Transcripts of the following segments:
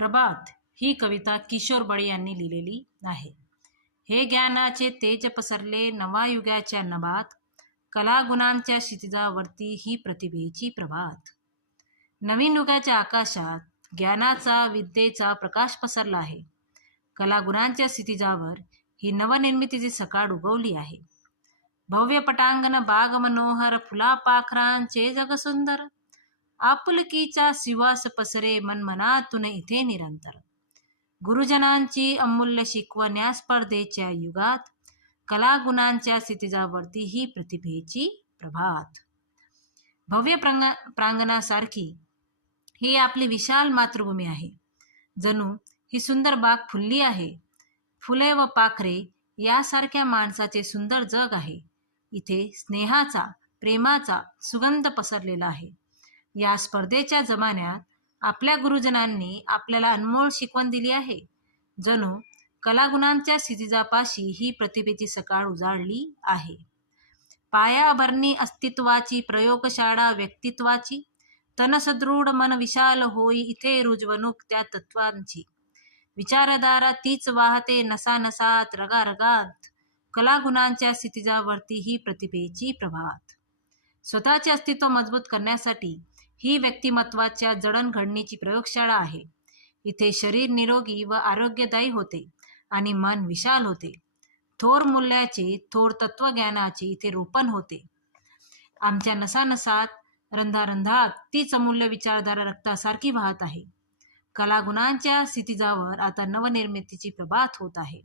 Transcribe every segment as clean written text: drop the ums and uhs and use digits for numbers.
प्रभात ही कविता किशोर बळी यांनी लिहिलेली आहे. हे ज्ञानाचे तेज पसरले नवा युगाच्या नभात, कलागुणांच्या क्षितिजावरती ही प्रतिभेची प्रभात. नवीन युगाच्या आकाशात ज्ञानाचा विद्येचा प्रकाश पसरला आहे. कलागुणांच्या क्षितिजावर ही नवनिर्मितीची सकाळ उगवली आहे. भव्य पटांगण बाग मनोहर, फुला पाखरांचे जग सुंदर, आपुलकीचा सुवास पसरे मनमनातून इथे निरंतर. गुरुजनांची अमूल्य शिकवण या स्पर्धेच्या युगात, कलागुणांच्या क्षितिजावरती ही प्रतिभेची प्रभात. भव्य प्रांगणासारखी ही आपली विशाल मातृभूमी आहे. जणू ही सुंदर बाग फुलली आहे. फुले व पाखरे यासारख्या माणसाचे सुंदर जग आहे. इथे स्नेहाचा, प्रेमाचा सुगंध पसरलेला आहे. या स्पर्धेच्या जमान्यात आपल्या गुरुजनांनी आपल्याला अनमोल शिकवण दिली आहे. जणू कलागुणांच्या क्षितिजापाशी ही प्रतिभेची सकाळ उजाडली आहे. पायाभरणी अस्तित्वाची, प्रयोगशाळा व्यक्तित्वाची, तनसदृढ मन विशाल होई इथे रुजवणूक त्या तत्वांची. विचारधारा तीच वाहते नसानसात, रगारगात, कलागुणांच्या क्षितिजावरती ही प्रतिभेची प्रभात. स्वतःचे अस्तित्व मजबूत करण्यासाठी ही व्यक्तिमत्वाच्या जडणघडणीची प्रयोगशाळा आहे. इथे शरीर निरोगी व आरोग्यदायी होते आणि मन विशाल होते. थोर मूल्याचे, थोर तत्वज्ञानाचे इथे रोपण होते. आमच्या नसानसात, रंध्रारंध्रात तीच अमूल्य विचारधारा रक्तासारखी वाहत आहे. कलागुणांच्या क्षितिजावर आता नवनिर्मितीची प्रभात होत आहे.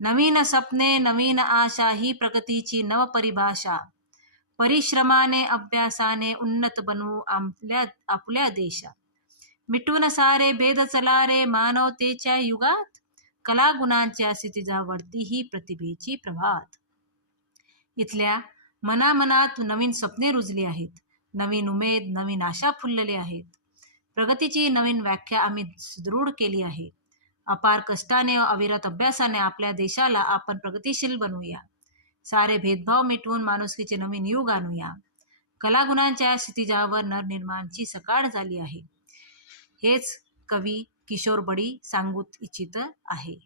नवीन स्वप्ने, नवीन आशा ही प्रगतीची नवपरिभाषा. परिश्रमाने, अभ्यासाने उन्नत बनवू आपल्या देशा. मिटून सारे भेद चला रे मानवतेच्या युगात, कलागुणांच्या क्षितिजावरती ही प्रतिभेची प्रभात. इथल्या मनामनात नवीन स्वप्ने रुजली आहेत. नवीन उमेद, नवीन आशा फुललेली आहेत. प्रगतीची नवीन व्याख्या आम्ही सुदृढ केली आहे. अपार कष्टाने व अविरत अभ्यासाने आपल्या देशाला आपण प्रगतिशील बनवूया. सारे भेदभाव मिटवून माणुसकीचे नवीन युग आणूया. कलागुणांच्या क्षितिजावर नवनिर्माणची सकाळ झाली आहे. हेच कवी किशोर बळी सांगू इच्छित आहे.